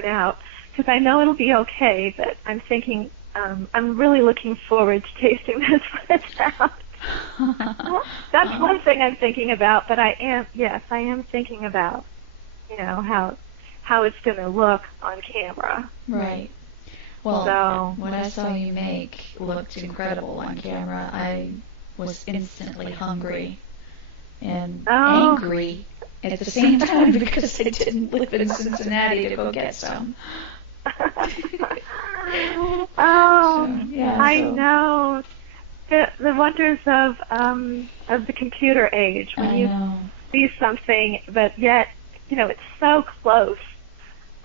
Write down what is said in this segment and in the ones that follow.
turn out, because I know it'll be okay, but I'm thinking, I'm really looking forward to tasting this when it's out. That's one thing I'm thinking about, but I am thinking about, how it's going to look on camera. Right. Well, so, what I saw you make looked incredible on camera. I was instantly hungry and angry at the same time because I didn't live in Cincinnati to go get some. I know the wonders of the computer age when you see something, but yet it's so close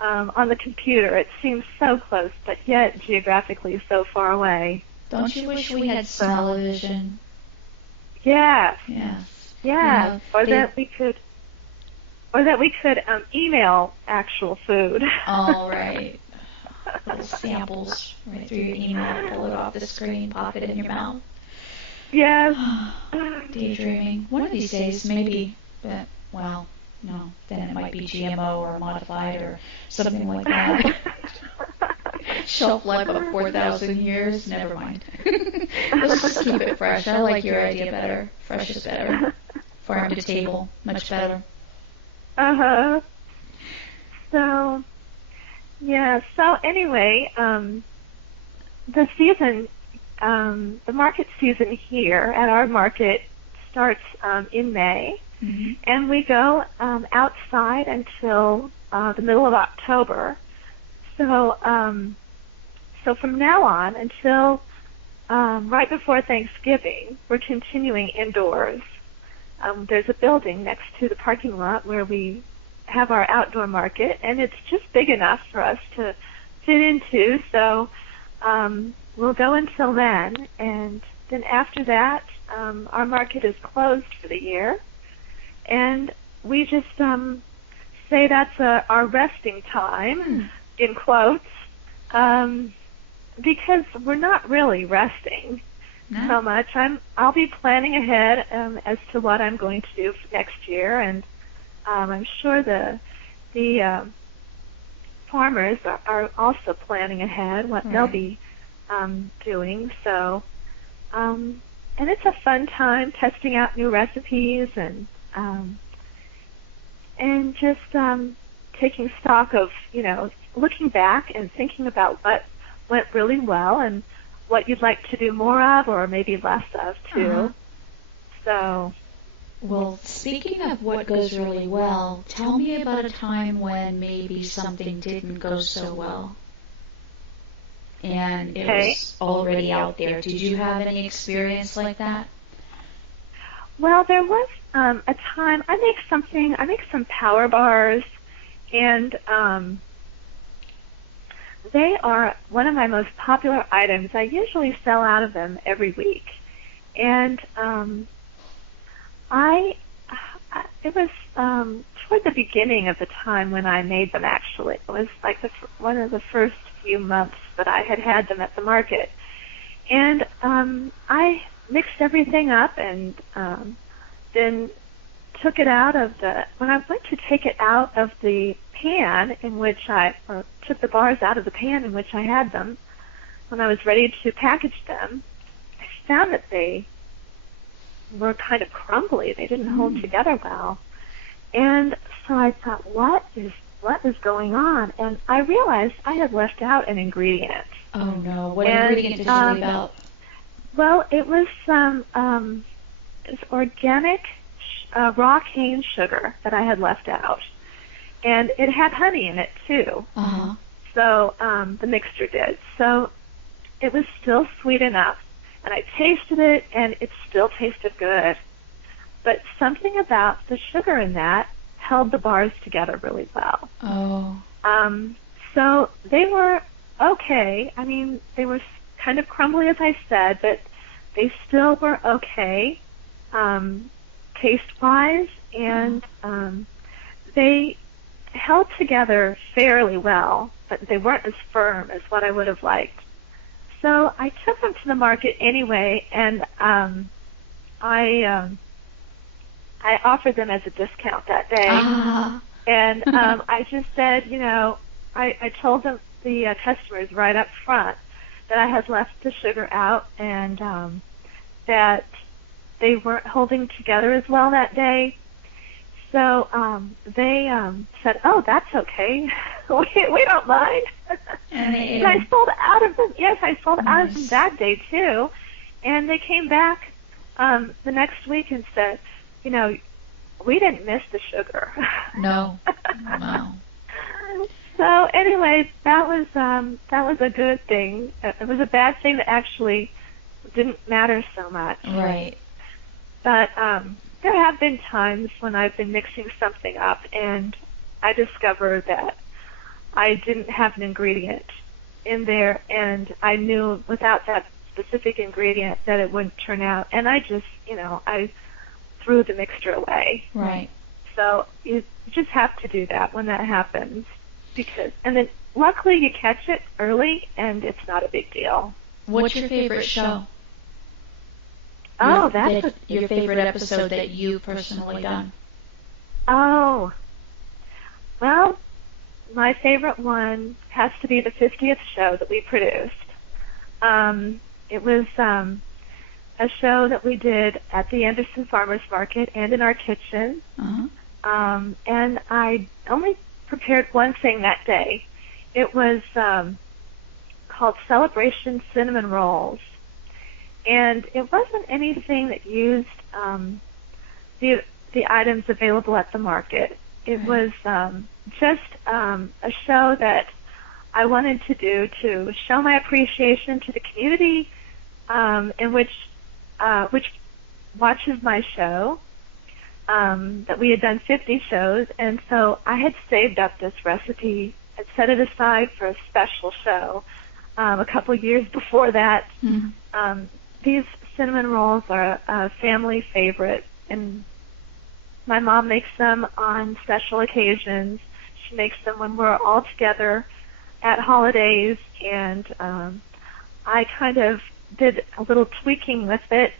on the computer. It seems so close, but yet geographically so far away. Don't you wish we had smell-o-vision? Yes. Yes. Yeah. Or that we could email actual food. All right. Little samples right through your email, pull it off the screen, pop it in your mouth. Yes. Daydreaming. One of these days, maybe, but, well, no, then it might be GMO or modified or something like that. Shelf life of 4,000 years, never mind. Let's just keep it fresh. I like your idea better. Fresh is better. Farm to table, much better. Uh-huh. So anyway, the season, the market season here at our market starts in May, and we go outside until the middle of October. So from now on until right before Thanksgiving, we're continuing indoors. There's a building next to the parking lot where we have our outdoor market, and it's just big enough for us to fit into, so we'll go until then, and then after that, our market is closed for the year, and we just say that's our resting time, in quotes, because we're not really resting so much. I'll be planning ahead as to what I'm going to do for next year, and I'm sure the farmers are also planning ahead what they'll be doing. So, and it's a fun time testing out new recipes and just taking stock of, looking back and thinking about what went really well and what you'd like to do more of or maybe less of too. So. Well, speaking of what goes really well, tell me about a time when maybe something didn't go so well and it was already out there. Did you have any experience like that? Well, there was a time I make some power bars, and they are one of my most popular items. I usually sell out of them every week, and it was toward the beginning of the time when I made them, actually. It was like one of the first few months that I had them at the market. And I mixed everything up and then took it out of when I went to take it out of the pan in which or took the bars out of the pan in which I had them, when I was ready to package them, I found that they were kind of crumbly. They didn't hold together well. And so I thought, what is going on? And I realized I had left out an ingredient. Oh no! What ingredient did you leave out? Well, it was it's organic raw cane sugar that I had left out, and it had honey in it too. So the mixture did. So it was still sweet enough. And I tasted it, and it still tasted good. But something about the sugar in that held the bars together really well. So they were okay. I mean, they were kind of crumbly, as I said, but they still were okay taste-wise, and they held together fairly well, but they weren't as firm as what I would have liked. So I took them to the market anyway, and I offered them as a discount that day. And I just said, I told the customers right up front that I had left the sugar out and that they weren't holding together as well that day. So they said, "Oh, that's okay. we don't mind." And I sold out of them. Yes, I sold out of them that day too. And they came back the next week and said, we didn't miss the sugar. No. Wow. So, anyways, that was a good thing. It was a bad thing that actually didn't matter so much. Right. But there have been times when I've been mixing something up and I discovered that I didn't have an ingredient in there, and I knew without that specific ingredient that it wouldn't turn out, and I just, I threw the mixture away. Right. So you just have to do that when that happens, and then luckily you catch it early, and it's not a big deal. What's your favorite show? Oh, your favorite episode that you personally done? Oh, well, my favorite one has to be the 50th show that we produced. It was a show that we did at the Anderson Farmers Market and in our kitchen. Uh-huh. And I only prepared one thing that day. It was called Celebration Cinnamon Rolls. And it wasn't anything that used the items available at the market. It was just a show that I wanted to do to show my appreciation to the community in which watches my show. That we had done 50 shows, and so I had saved up this recipe and set it aside for a special show a couple years before that. Mm-hmm. These cinnamon rolls are a family favorite, and my mom makes them on special occasions. She makes them when we're all together at holidays, and I kind of did a little tweaking with it,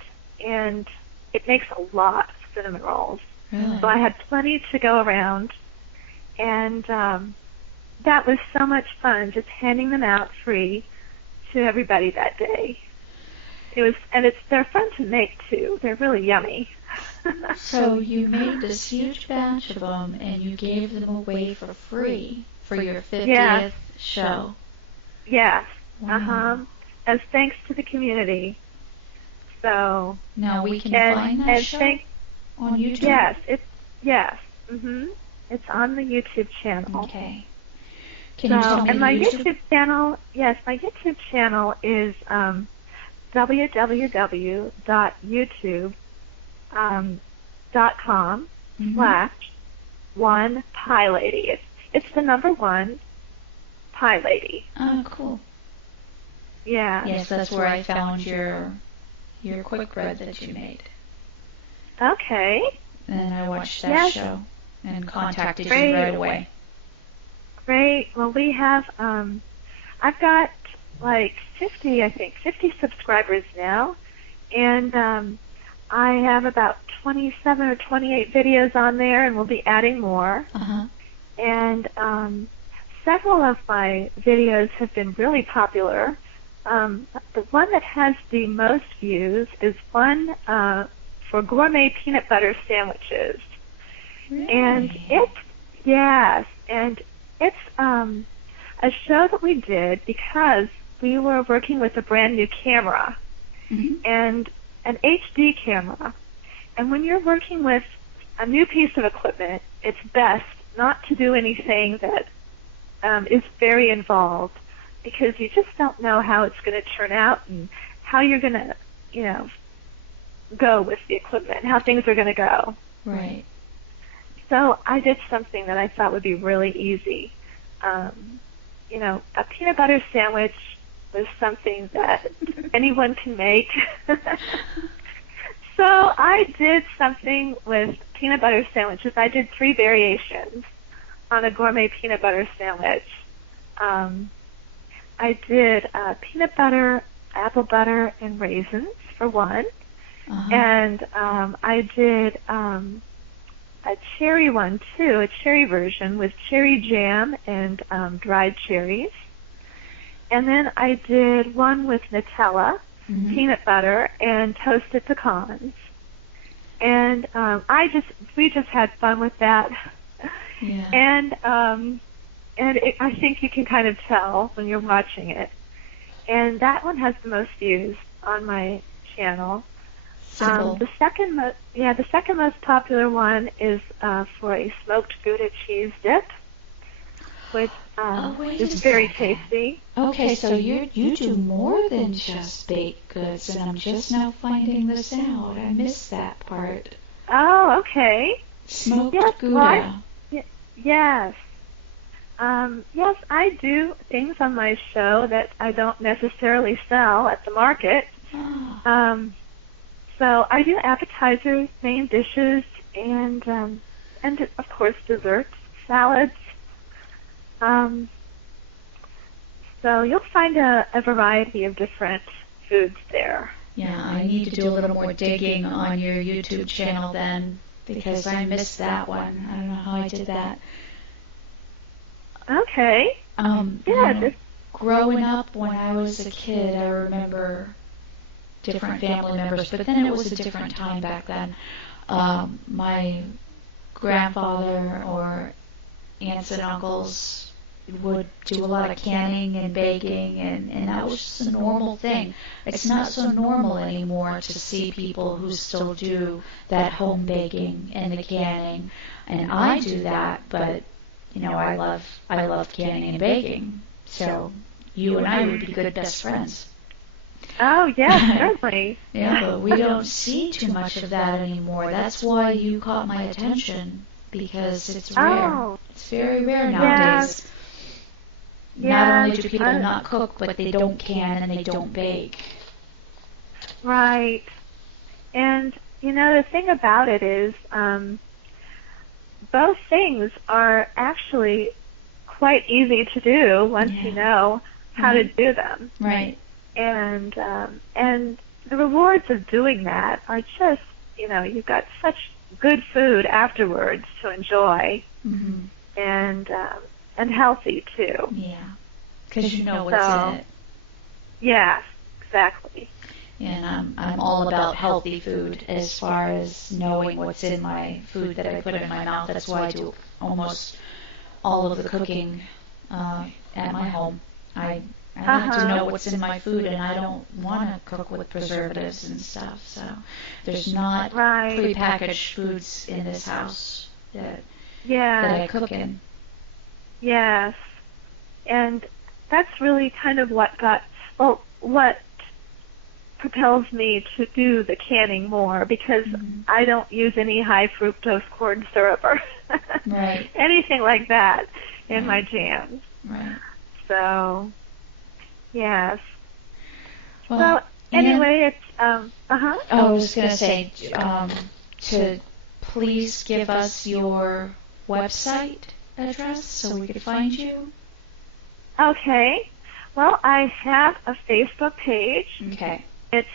and it makes a lot of cinnamon rolls. Really? So I had plenty to go around, and that was so much fun, just handing them out free to everybody that day. They're fun to make too. They're really yummy. So you made this huge batch of them, and you gave them away for free for your 50th show. Yes. Wow. As thanks to the community. So now we can find that show on YouTube. Yes. It's on the YouTube channel. Okay. Can you tell me and my YouTube? My YouTube channel is www.youtube.com/1pielady. It's the number 1 Pie Lady. Oh, cool. Yeah. Yes, that's where I found your quick bread that you made. Okay. And I watched that show and contacted you right away. Great. Well, we have, I've got like 50 subscribers now, and I have about 27 or 28 videos on there, and we'll be adding more. Uh-huh. And several of my videos have been really popular. The one that has the most views is one for gourmet peanut butter sandwiches. Really? And it's a show that we did because we were working with a brand new camera and an HD camera. And when you're working with a new piece of equipment, it's best not to do anything that is very involved, because you just don't know how it's going to turn out and how you're going to, go with the equipment, how things are going to go. Right. So I did something that I thought would be really easy. A peanut butter sandwich was something that anyone can make. So I did something with peanut butter sandwiches. I did 3 variations on a gourmet peanut butter sandwich. I did peanut butter, apple butter, and raisins for one. Uh-huh. And I did a cherry one too, a cherry version with cherry jam and dried cherries. And then I did one with Nutella, peanut butter, and toasted pecans. And we just had fun with that. Yeah. And I think you can kind of tell when you're watching it. And that one has the most views on my channel. Simple. The second most popular one is for a smoked Gouda cheese dip, which is very tasty. Okay, so you do more than just baked goods, and I'm just now finding this out. I missed that part. Oh, okay. Smoked Gouda. Well, yes. Yes, I do things on my show that I don't necessarily sell at the market. Oh. So I do appetizers, main dishes, and of course desserts, salads. So you'll find a variety of different foods there. Yeah, I need to do a little more digging on your YouTube channel then, because I missed that one. I don't know how I did that. Okay. Growing up when I was a kid, I remember different family members, but then it was a different time back then. My grandfather or aunts and uncles would do a lot of canning and baking, and that was just a normal thing. It's not so normal anymore to see people who still do that home baking and the canning, and I do that, but I love canning and baking, so you and I would be good best friends. Oh, yeah, certainly. Yeah, but we don't see too much of that anymore. That's why you caught my attention, because it's rare. Oh. It's very rare nowadays. Not only do people not cook, but they don't can and they don't bake. Right. And, the thing about it is both things are actually quite easy to do once you know how to do them. Right. And the rewards of doing that are just, you've got such good food afterwards to enjoy, and healthy too. Yeah, because you know what's in it. Yes, exactly. And I'm all about healthy food as far as knowing what's in my food that I put in my mouth. That's why I do almost all of the cooking at my home. I like to know what's in my food, and I don't want to cook with preservatives and stuff. So there's not prepackaged foods in this house that I cook in. Yes, and that's really kind of what propels me to do the canning more, because I don't use any high fructose corn syrup or anything like that in my jams. Right. So, yes. Well, so anyway, it's I was going to say to please give us your website address so we could find you. Okay. Well, I have a Facebook page. Okay. It's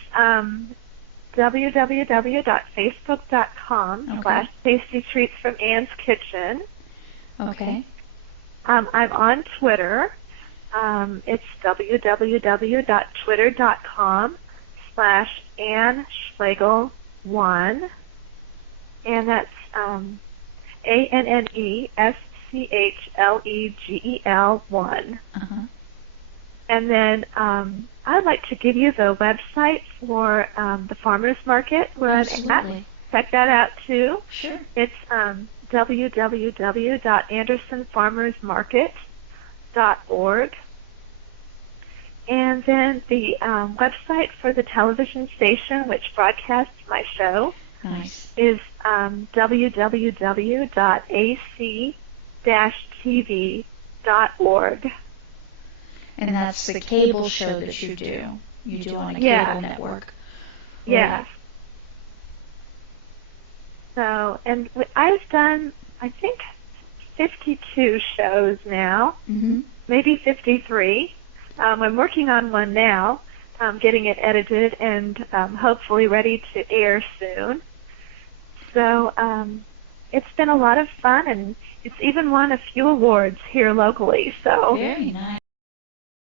www.facebook.com/Tasty Treats from Anne's Kitchen. Okay. I'm on Twitter. It's www.twitter.com/Anne Schlegel1, and that's ANNESCHLEGEL1. And then I'd like to give you the website for the farmers market where I'm at. Check that out too. Sure. It's www.andersonfarmersmarket.org. And then the website for the television station which broadcasts my show is www.ac-tv.org. And that's the cable show that you do. You do on a cable network. Yes. So, and I've done, I think, 52 shows now, maybe 53. I'm working on one now, getting it edited and hopefully ready to air soon. So, it's been a lot of fun, and it's even won a few awards here locally. So very nice.